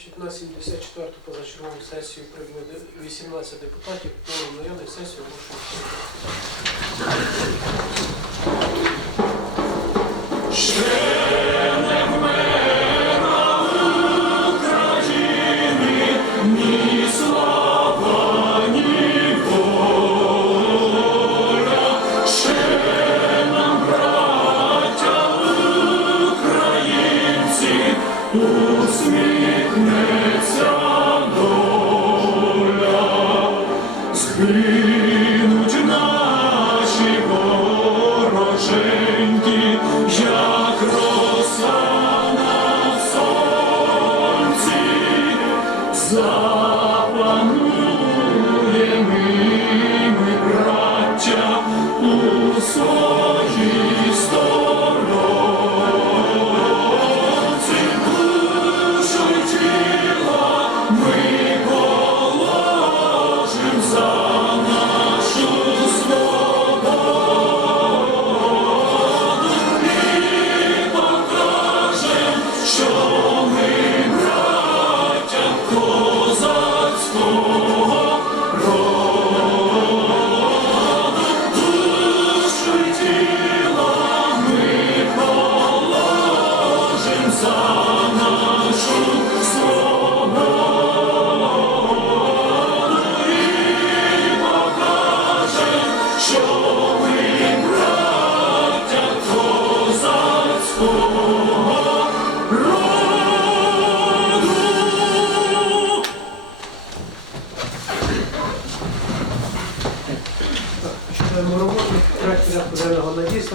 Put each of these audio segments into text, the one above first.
Значить, на 74-ту позачергову сесію прибули 18 депутатів, по наявної сесії оголошую. Sure.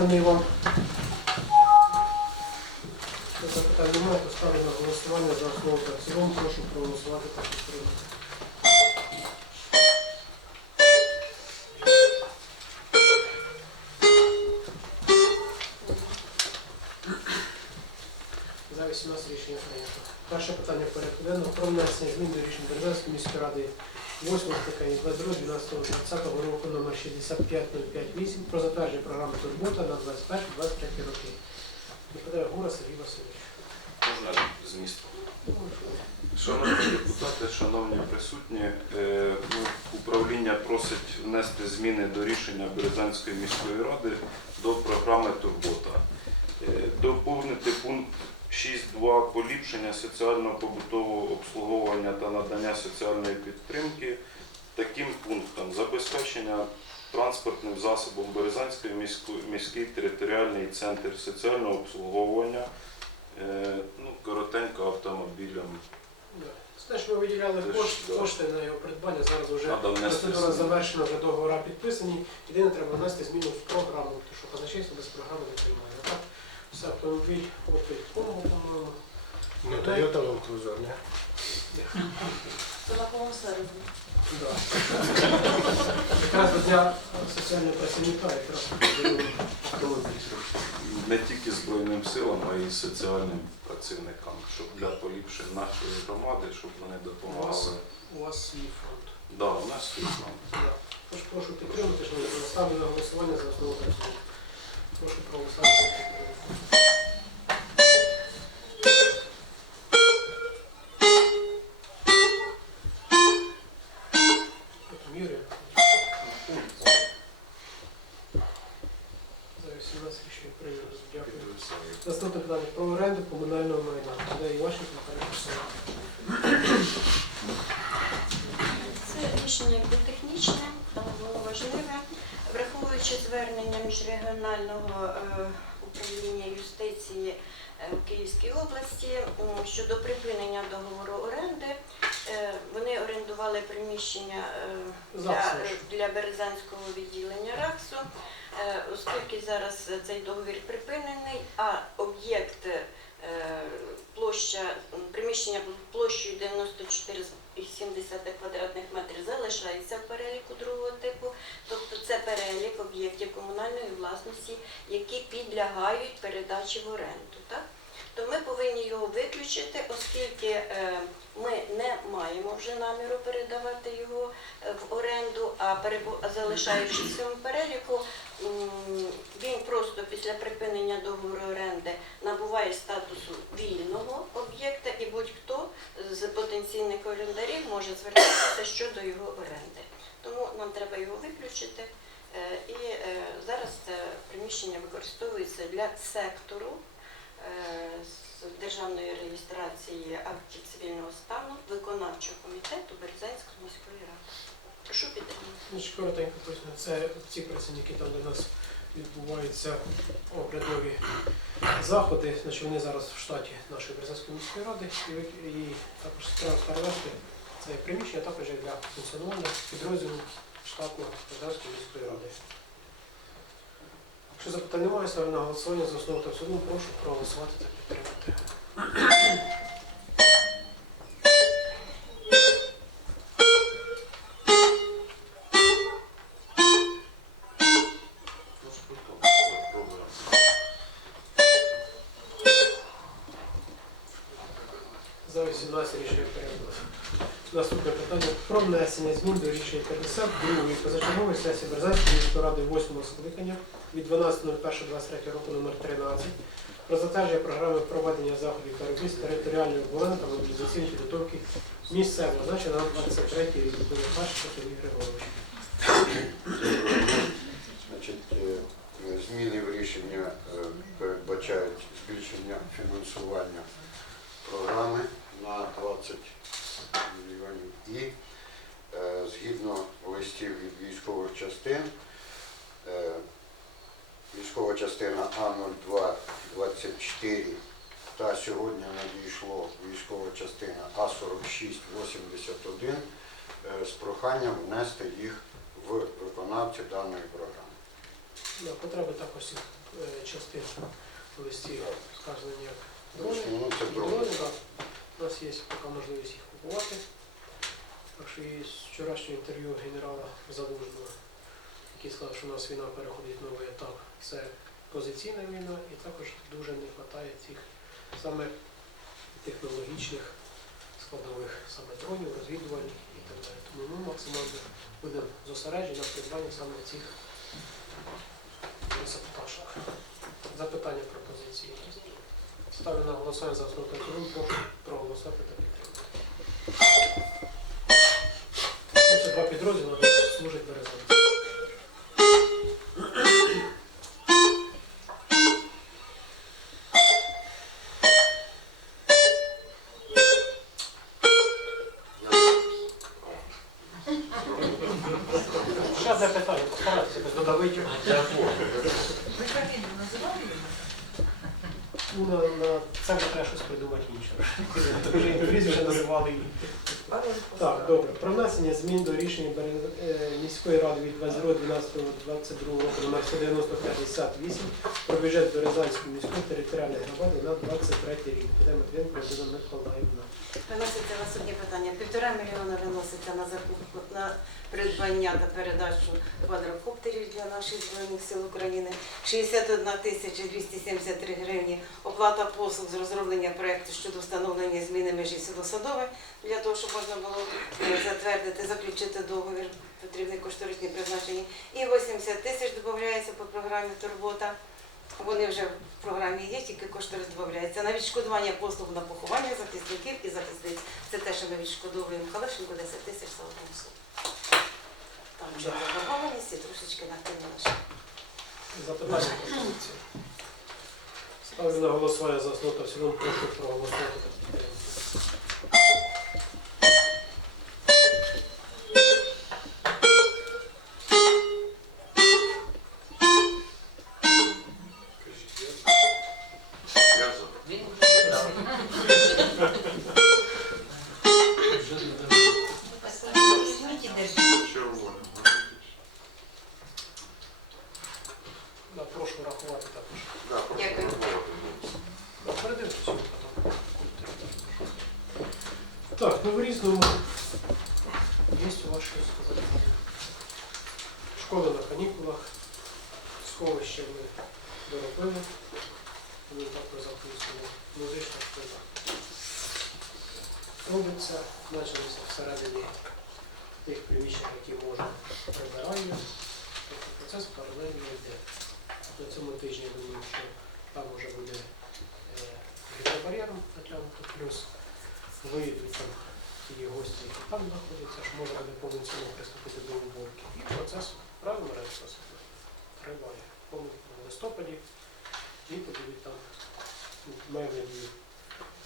Вам. Запитань немає, голосування за основу та в. Прошу проголосувати та підтримати. За 18 рішення прийнято. Перше питання порядку денного про внесення змін до рішень Березанської міської ради 8 скликання 22-12-20 року номер 65058 про затвердження програми турбота на 21-23 роки. Доповідає Гура Сергій Васильович. Можна зміст? Шановні депутати, шановні присутні, е, ну, управління просить внести зміни до рішення Березанської міської ради до програми Турбота. Е, Доповнити пункт 6.2 поліпшення соціально-побутового обслуговування та надання соціальної підтримки таким пунктом забезпечення транспортним засобом Березанської міської міський територіальний центр соціального обслуговування Е, ну, коротенько автомобілям. Да. Знаєш, ми виділяли кошти, кошти на його придбання, зараз вже процедура завершена, вже договори підписані. Єдине, треба внести зміну в програму, тому що казначейство без програми не приймає. А Так, все, автомобіль по-моєму. Ну, Toyota Land Cruiser, не? То на кому. Якраз соціального працівника, якраз автомобіль. Не тільки Збройним силам, а й соціальним працівникам, щоб для поліпшень нашої громади, щоб вони допомагали. У вас свій фонд. Да, у нас тут нам. Да. Тож прошу підтримати, що ставлю на голосування за основу та. Прошу проголосувати. підтримати. Враховуючи звернення міжрегіонального е, управління юстиції е, в Київській області щодо припинення договору оренди, е, вони орендували приміщення е, для, для Березанського відділення РАКСу. Е, Оскільки зараз цей договір припинений, а об'єкт е, площа приміщення площею 94,7 квадратних метрів залишається в переліку другого типу, тобто це перелік об'єктів комунальної власності, які підлягають передачі в оренду. Так? То ми повинні його виключити, оскільки е, ми не маємо вже наміру передавати його е, в оренду, а залишаючись в цьому переліку, він просто після припинення договору оренди набуває статусу вільного об'єкта, і будь-хто з потенційних орендарів може звертатися щодо його оренди. Тому нам треба його виключити. Е, І е, зараз це приміщення використовується для сектору е, з державної реєстрації актів цивільного стану виконавчого комітету Березанської міської ради. Прошу підтримати. Значить, коротенько поясню. Це ці працівники там, де нас відбуваються обрядові заходи. Значить, вони зараз в штаті нашої Березанської міської ради і, також треба перевести це приміщення також для функціонування підрозділу штатного Березанської міської ради. Якщо запитань немає, ставлю на голосування за основу та в цілому, прошу проголосувати та підтримати. За 18 рішення прийнято. Наступне питання про внесення змін до рішення 52 позачергової сесії Березанської міської ради 8 скликання від 12.01.23 року номер 13 про затвердження програми проведення заходів та робіт з територіальної оборони та мобілізаційної підготовки місцевого значення на 23 рік. Перший Сергій Григорович. Значить, е, зміни в рішення е, передбачають збільшення фінансування програми на 20 мільйонів і е, згідно листів від військових частин, е, військова частина А0224 та сьогодні надійшло військова частина А4681 е, з проханням внести їх в виконавці даної програми. На потреби також частин в листі сказано як дрони. Ну, це дрони. У нас є така можливість їх купувати. Так що і з вчорашнього інтерв'ю генерала Залужного, який сказав, що у нас війна переходить в новий етап. Це позиційна війна і також дуже не вистачає цих саме технологічних складових, саме дронів, розвідувальних і так далі. Тому ми максимально будемо зосереджені на придбанні саме цих високоташок. Запитання пропозиції. Ставлю на голосування за основу та в. Прошу проголосувати та підтримати. Це два підрозділи, служать березанцям. Вже інтервізі вже називали її. Так, добре. Про внесення змін до рішення е, міської ради від 22.12.22 року номер 19058 про бюджет Березанської міської територіальної громади на 23 рік. Піде Матвієнко Ірина Миколаївна. Виноситься наступні питання. Півтора мільйона виноситься на закупку на придбання та передачу квадрокоптерів для наших збройних сил України. 61 тисяча 273 гривні оплата послуг з розроблення проєкту щодо встановлення зміни межі село-садове для того, щоб можна було е, затвердити, заключити договір, потрібні кошторисні призначення. І 80 тисяч додається по програмі Турбота. Вони вже в програмі є, тільки кошторис додається. На відшкодування послуг на поховання захисників і захисниць. Це те, що ми відшкодовуємо Калашенко 10 тисяч за одну суму. Там вже заборгованість і трошечки накинули. Запитання пропозиції. Ставлю на голосування за основу та в цілому. Прошу проголосувати Школа на канікулах, сховище ми доробили, ми також записували, музична школа. Робиться, почалися всередині тих приміщень, які можна прибирання. Тобто процес паралельно йде. На цьому тижні я думаю, що там вже буде е, гідробар'єром натягнуто, плюс виїдуть там ті гості, які там знаходяться, що можна буде повноцінно приступити до уборки. І процес правильно реєстрації триває. Повністю в листопаді і будуть там мелоді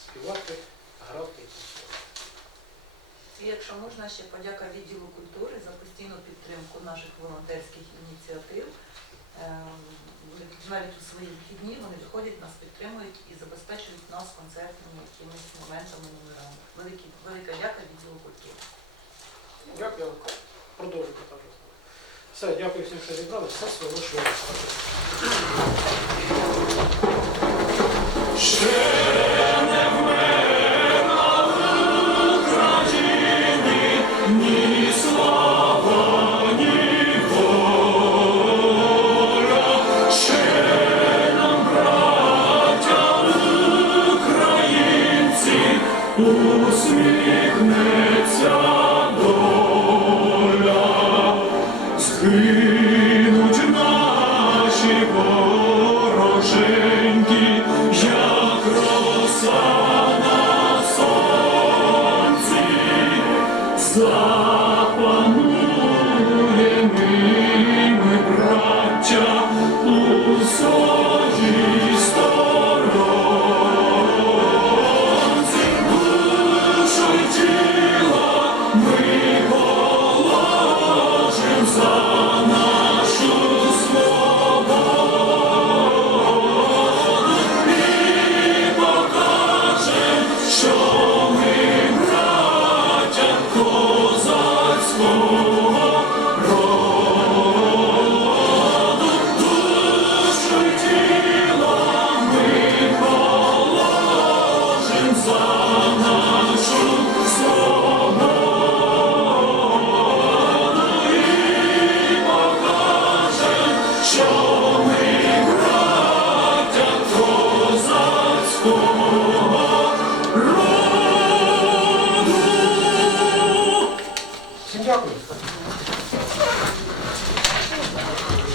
співати, грати і танцювати. І якщо можна, ще подяка відділу культури за постійну підтримку наших волонтерських ініціатив. Ем, Навіть у свої вихідні вони виходять, нас підтримують і забезпечують нас концертними якимись моментами, номерами. Велика дяка відділу культури. Дякую. Продовжуйте саме. Все, дякую всім, що зібрали. Все, своє нашого.